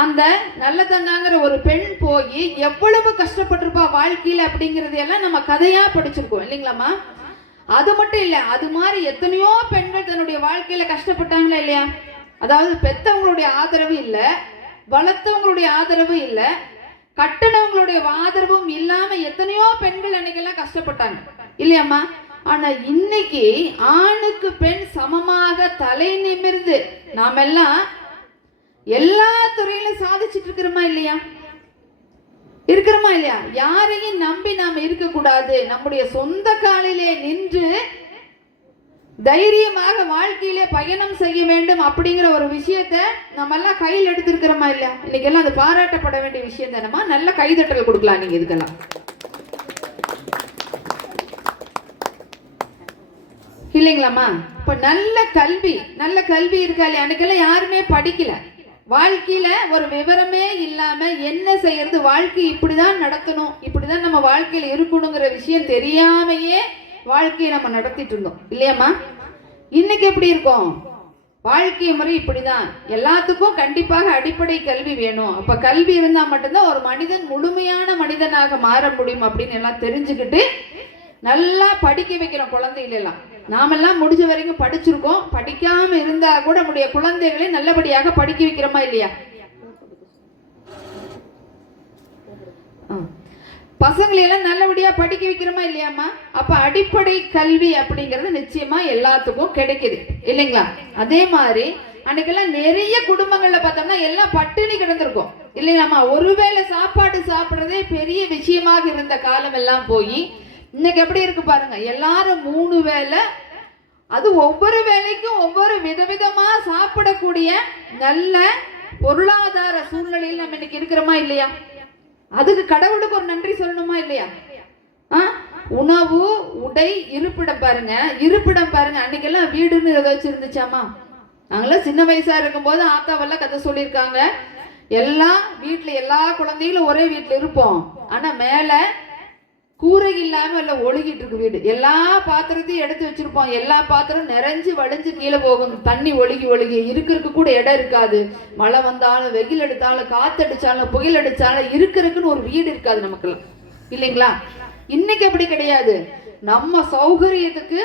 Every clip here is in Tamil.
அந்த நல்லதங்காங்கிற ஒரு பெண் போய் எவ்வளவு கஷ்டப்பட்டிருப்பா வாழ்க்கையில் அப்படிங்கிறதையெல்லாம் எல்லாம் நம்ம கதையாக படிச்சிருக்கோம் இல்லைங்களாம்மா? அது மட்டும் இல்லை அது மாதிரி எத்தனையோ பெண்கள் தன்னுடைய வாழ்க்கையில் கஷ்டப்பட்டாங்களா இல்லையா? அதாவது பெத்தவங்களுடைய ஆதரவு இல்லை வளர்த்தவங்களுடைய ஆதரவு இல்லை கட்டினவங்களுடைய ஆதரவும் இல்லாமல் எத்தனையோ பெண்கள் அன்னைக்கெல்லாம் கஷ்டப்பட்டாங்க இல்லையாம்மா? ஆனால் இன்னைக்கு ஆணுக்கு பெண் சமமாக தலை நிமிர்ந்து நாமெல்லாம் எல்லா துறையிலும் சாதிச்சுட்டு இருக்கிறோமா இல்லையா? இருக்கிறோமா இல்லையா? யாரையும் நம்பி நாம இருக்கக்கூடாது. நம்முடைய சொந்த காலிலே நின்று தைரியமாக வாழ்க்கையிலே பயணம் செய்ய வேண்டும் அப்படிங்கிற ஒரு விஷயத்த நம்ம எல்லாம் கையில் எடுத்திருக்கிறோமா இல்லையா? இன்னைக்கு எல்லாம் அது பாராட்டப்பட வேண்டிய விஷயம் தானமா நல்ல கைதட்டல் கொடுக்கலாம் நீங்க இதுக்கெல்லாம். இல்லைங்களாம்மா? இப்போ நல்ல கல்வி நல்ல கல்வி இருக்கா இல்லையா? அன்னைக்கெல்லாம் யாருமே படிக்கல. வாழ்க்கையில ஒரு விவரமே இல்லாம என்ன செய்யறது? வாழ்க்கை இப்படிதான் நடத்தணும் இப்படிதான் நம்ம வாழ்க்கையில இருக்கணுங்கிற விஷயம் தெரியாமையே வாழ்க்கையை நம்ம நடத்திட்டு இருந்தோம். இல்லையாம்மா? இன்னைக்கு எப்படி இருக்கோம்? வாழ்க்கை முறை இப்படிதான். எல்லாத்துக்கும் கண்டிப்பாக அடிப்படை கல்வி வேணும். அப்ப கல்வி இருந்தா மட்டும்தான் ஒரு மனிதன் முழுமையான மனிதனாக மாற முடியும் அப்படின்னு எல்லாம் தெரிஞ்சுக்கிட்டு நல்லா படிக்க வைக்கிறோம் குழந்தைகளெல்லாம் நாமெல்லாம் முடிஞ்ச வரைக்கும் படிச்சிருக்கோம். படிக்காம இருந்தா கூட நம்முடைய குழந்தைகளை நல்லபடியாக படிக்க வைக்கிறோமா இல்லையா? ஆ. நல்லபடியா படிக்க வைக்கிறோமா இல்லையாம்மா? அப்ப அடிப்படை கல்வி அப்படிங்கிறது நிச்சயமா எல்லாத்துக்கும் கிடைக்குது. இல்லைங்களா? அதே மாதிரி அன்னைக்கெல்லாம் நிறைய குடும்பங்கள்ல பார்த்தோம்னா எல்லாம் பட்டினி கிடந்திருக்கும். இல்லையாம்மா ஒருவேளை சாப்பாடு சாப்பிட்றதே பெரிய விஷயமாக இருந்த காலம் எல்லாம் போய் இன்னைக்கு எப்படி இருக்கு பாருங்க எல்லாரும் மூணு வேலை அது ஒவ்வொரு வேலைக்கும் ஒவ்வொரு விதவிதமா சாப்பிடக்கூடிய நல்ல பொருளாதார சூழ்நிலையில் நம்ம இன்னைக்கு இருக்கிறோமா இல்லையா? அதுக்கு கடவுளுக்கு ஒரு நன்றி சொல்லணுமா இல்லையா? ஆ? உணவு உடை இருப்பிடம் பாருங்க இருப்பிடம் பாருங்க. அன்னைக்கெல்லாம் வீடுன்னு ஏதாச்சும் இருந்துச்சாமா நாங்களாம் சின்ன வயசா இருக்கும்போது ஆத்தாவெல்லாம் கதை சொல்லியிருக்காங்க. எல்லாம் வீட்டில் எல்லா குழந்தைகளும் ஒரே வீட்டில் இருப்போம். ஆனால் மேலே கூரை இல்லாமல் இல்லை ஒழுகிட்டு இருக்கு வீடு. எல்லா பாத்திரத்தையும் எடுத்து வச்சிருப்போம் எல்லா பாத்திரம் நிறைஞ்சு வடிஞ்சு கீழே போகும். தண்ணி ஒழுகி ஒழுகி இருக்கிறதுக்கு கூட இடம் இருக்காது. மழை வந்தாலும் வெயில் எடுத்தாலும் காத்தடிச்சாலும் புயல் அடிச்சாலும் இருக்கிறதுக்குன்னு ஒரு வீடு இருக்காது நமக்குலாம் இல்லைங்களா? இன்னைக்கு அப்படி கிடையாது. நம்ம சௌகரியத்துக்கு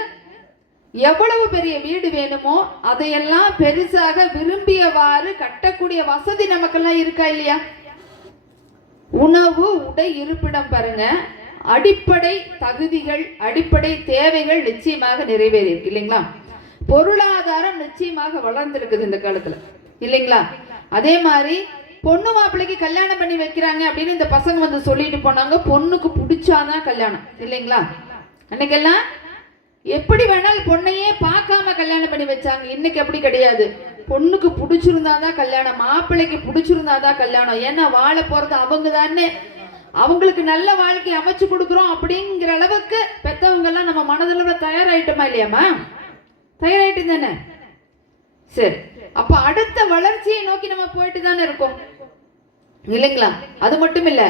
எவ்வளவு பெரிய வீடு வேணுமோ அதையெல்லாம் பெருசாக விரும்பியவாறு கட்டக்கூடிய வசதி நமக்கெல்லாம் இருக்கா இல்லையா? உணவு உடை இருப்பிடம் பாருங்க. அடிப்படை தகுதிகள் அடிப்படை தேவைகள் நிச்சயமாக நிறைவேறியிருக்கு இல்லைங்களா? பொருளாதாரம் நிச்சயமாக வளர்ந்திருக்குது இந்த காலத்துல இல்லைங்களா? அதே மாதிரி பொண்ணு மாப்பிள்ளைக்கு கல்யாணம் பண்ணி வைக்கிறாங்க அப்படின்னு இந்த பசங்க வந்து சொல்லிட்டு போனாங்க. பொண்ணுக்கு பிடிச்சாதான் கல்யாணம் இல்லைங்களா? அன்னைக்கெல்லாம் எப்படி வேணாலும் பொண்ணையே பார்க்காம கல்யாணம் பண்ணி வச்சாங்க. இன்னைக்கு அப்படி கிடையாது. பொண்ணுக்கு பிடிச்சிருந்தாதான் கல்யாணம் மாப்பிள்ளைக்கு பிடிச்சிருந்தாதான் கல்யாணம். ஏன்னா வாழ போறது அவங்க தானே அவங்களுக்கு நல்ல வாழ்க்கை அமைச்சு கொடுக்குறோம் அப்படிங்கிற அளவுக்கு பெற்றவங்கெல்லாம் நம்ம மனதளவில் தயாராயிட்டோமா இல்லையாம்மா? தயாராயிட்டு தானே சரி. அப்ப அடுத்த வளர்ச்சியை நோக்கி நம்ம போயிட்டு தானே இருக்கோம். இல்லைங்களா? அது மட்டும் இல்ல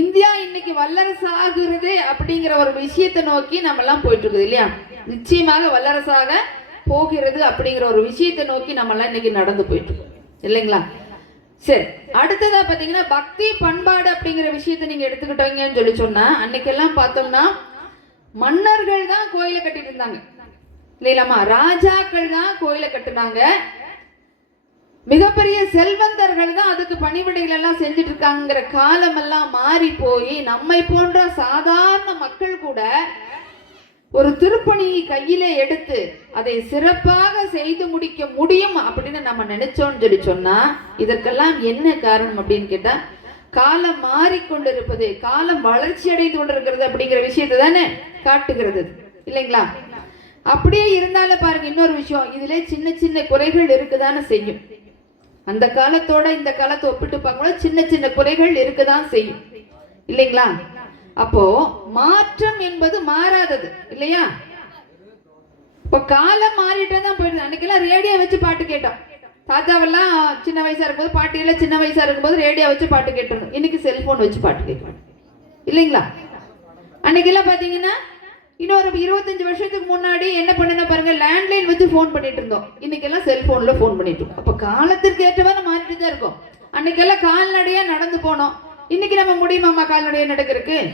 இந்தியா இன்னைக்கு வல்லரசு ஆகுறது அப்படிங்கிற ஒரு விஷயத்தை நோக்கி நம்ம எல்லாம் போயிட்டு இருக்குது இல்லையா? நிச்சயமாக வல்லரசாக போகிறது அப்படிங்கிற ஒரு விஷயத்தை நோக்கி நம்ம எல்லாம் இன்னைக்கு நடந்து போயிட்டு இருக்கோம் இல்லைங்களா? சரி அடுத்ததா பாத்தீங்கன்னா பக்தி பண்பாடு அப்படிங்கிற விஷயத்த நீங்க எடுத்துக்கிட்டீங்கன்னு சொல்லி சொன்னா அன்னைக்கெல்லாம் பார்த்தோம்னா மன்னர்கள் தான் கோயிலை கட்டிட்டு இருந்தாங்க. இல்லைங்களாம்மா ராஜாக்கள் தான் கோயிலை கட்டுனாங்க. மிகப்பெரிய செல்வந்தர்கள் தான் அதுக்கு பணிவிடைகள் எல்லாம் செஞ்சுட்டு இருக்காங்கிற காலமெல்லாம் மாறி போய் நம்மை போன்ற சாதாரண மக்கள் கூட ஒரு திருப்பணியை கையிலே எடுத்து அதை சிறப்பாக செய்து முடிக்க முடியும் அப்படின்னு நம்ம நினைச்சோம்னு சொல்லி சொன்னா இதற்கெல்லாம் என்ன காரணம் அப்படின்னு கேட்டா காலம் மாறிக்கொண்டிருப்பது காலம் வளர்ச்சி அடைந்து கொண்டிருக்கிறது அப்படிங்கிற விஷயத்தை தானே காட்டுகிறது. இல்லைங்களா? அப்படியே இருந்தாலும் பாருங்க இன்னொரு விஷயம். இதுல சின்ன சின்ன குறைகள் இருக்குதானே செய்யும். அந்த காலத்தோட இந்த காலத்தை ஒப்பிட்டு பார்க்கும்போது சின்ன சின்ன குறைகள் இருக்குதான் செய்யும். இல்லைங்களா? அப்போ மாற்றம் என்பது மாறாதது இல்லையா? இப்ப காலம் மாறிட்டே தான் போயிடுது. அன்னைக்கெல்லாம் ரேடியோ வச்சு பாட்டு கேட்டோம். தாத்தாவெல்லாம் சின்ன வயசா இருக்கும்போது பாட்டியெல்லாம் சின்ன வயசா இருக்கும்போது ரேடியோ வச்சு பாட்டு கேட்டணும் இன்னைக்கு செல்போன் வச்சு பாட்டு கேட்கணும். இல்லைங்களா? அன்னைக்கெல்லாம் பாத்தீங்கன்னா இன்னொரு இருபத்தஞ்சு வருஷத்துக்கு முன்னாடி என்ன பண்ணுன பாருங்க லேண்ட்லைன் வச்சு ஃபோன் பண்ணிட்டு இருந்தோம். இன்னைக்கெல்லாம் செல்போன்ல ஃபோன் பண்ணிட்டு இருக்கோம். அப்போ காலத்திற்கு ஏற்றவாறு மாறிட்டு தான் இருக்கும். அன்னைக்கெல்லாம் கால்நடையா நடந்து போனோம். இன்னைக்கு நம்ம முடியுமாம்மா கால்நடையா நடக்கிறதுக்கு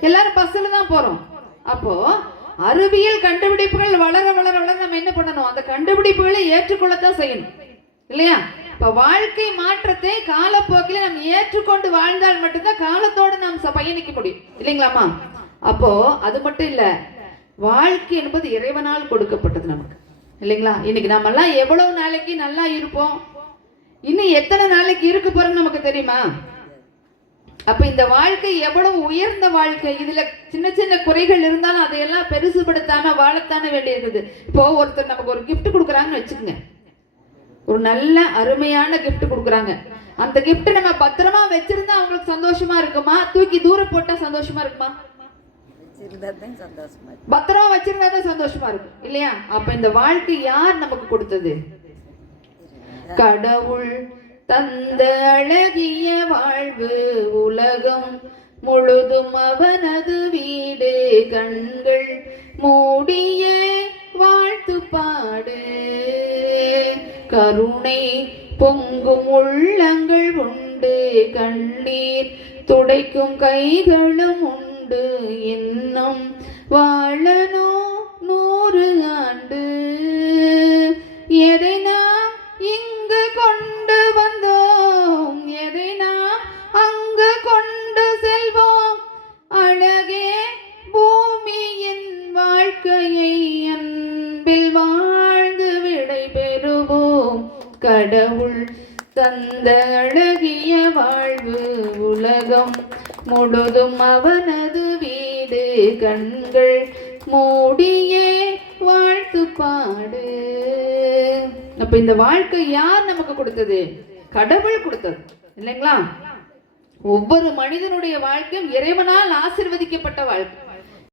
எல்லாரும் பஸ்ஸில் தான் போகிறோம் அப்போ அறிவியல் கண்டுபிடிப்புகள் வளர வளர வளர நம்ம என்ன பண்ணணும்? அந்த கண்டுபிடிப்புகளை ஏற்றுக்கொள்ளத்தான் செய்யணும். இல்லையா? இப்போ வாழ்க்கை மாற்றத்தை காலப்போக்கில் நம்ம ஏற்றுக்கொண்டு வாழ்ந்தால் மட்டும்தான் காலத்தோடு நாம் ச- பயணிக்க முடியும். இல்லைங்களாம்மா? அப்போ அது மட்டும் இல்லை வாழ்க்கை என்பது இறைவனால் கொடுக்கப்பட்டது நமக்கு. இல்லைங்களா? இன்னைக்கு நம்மெல்லாம் எவ்வளவு நாளைக்கு நல்லா இருப்போம்? இன்னும் எத்தனை நாளைக்கு இருக்க போறோம்னு நமக்கு தெரியுமா? அப்ப இந்த வாழ்க்கை எவ்வளவு உயர்ந்த வாழ்க்கை? இதுல சின்ன சின்ன குறைகள் இருந்தாலும் அதையெல்லாம் பெருசுபடுத்தாம வாழத்தானே வேண்டியிருக்குது. இப்போ ஒருத்தர் நமக்கு ஒரு gift கொடுக்குறாங்கன்னு வச்சுக்கோங்க. ஒரு நல்ல அருமையான gift கொடுக்குறாங்க. அந்த gift நம்ம பத்திரமா வச்சிருந்தா அவங்களுக்கு சந்தோஷமா இருக்குமா? தூக்கி தூரம் போட்டா சந்தோஷமா இருக்குமா. பத்திரமா வச்சிருந்தா தான் சந்தோஷமா இருக்கும் இல்லையா? அப்ப இந்த வாழ்க்கை யார் நமக்கு கொடுத்தது? கடவுள். தந்த அழகிய வாழ்வு உலகம் முழுதும் அவனது வீடு. கண்கள் மூடிய வாழ்த்து பாடு. கருணை பொங்கும் உள்ளங்கள் உண்டு. கண்ணீர் துடைக்கும் கைகளும் உண்டு. இன்னும் வாழனோ நூறு ஆண்டு. கடவுள் தந்த அழகிய வாழ்வு உலகம் முழுதும் அவனது வீடு. கண்கள் மூடியே வாழ்த்து பாடு. அப்ப இந்த வாழ்க்கை யார் நமக்கு கொடுத்தது? கடவுள் கொடுத்தது. இல்லைங்களா? ஒவ்வொரு மனிதனுடைய வாழ்க்கையும் இறைவனால் ஆசிர்வதிக்கப்பட்ட வாழ்க்கை.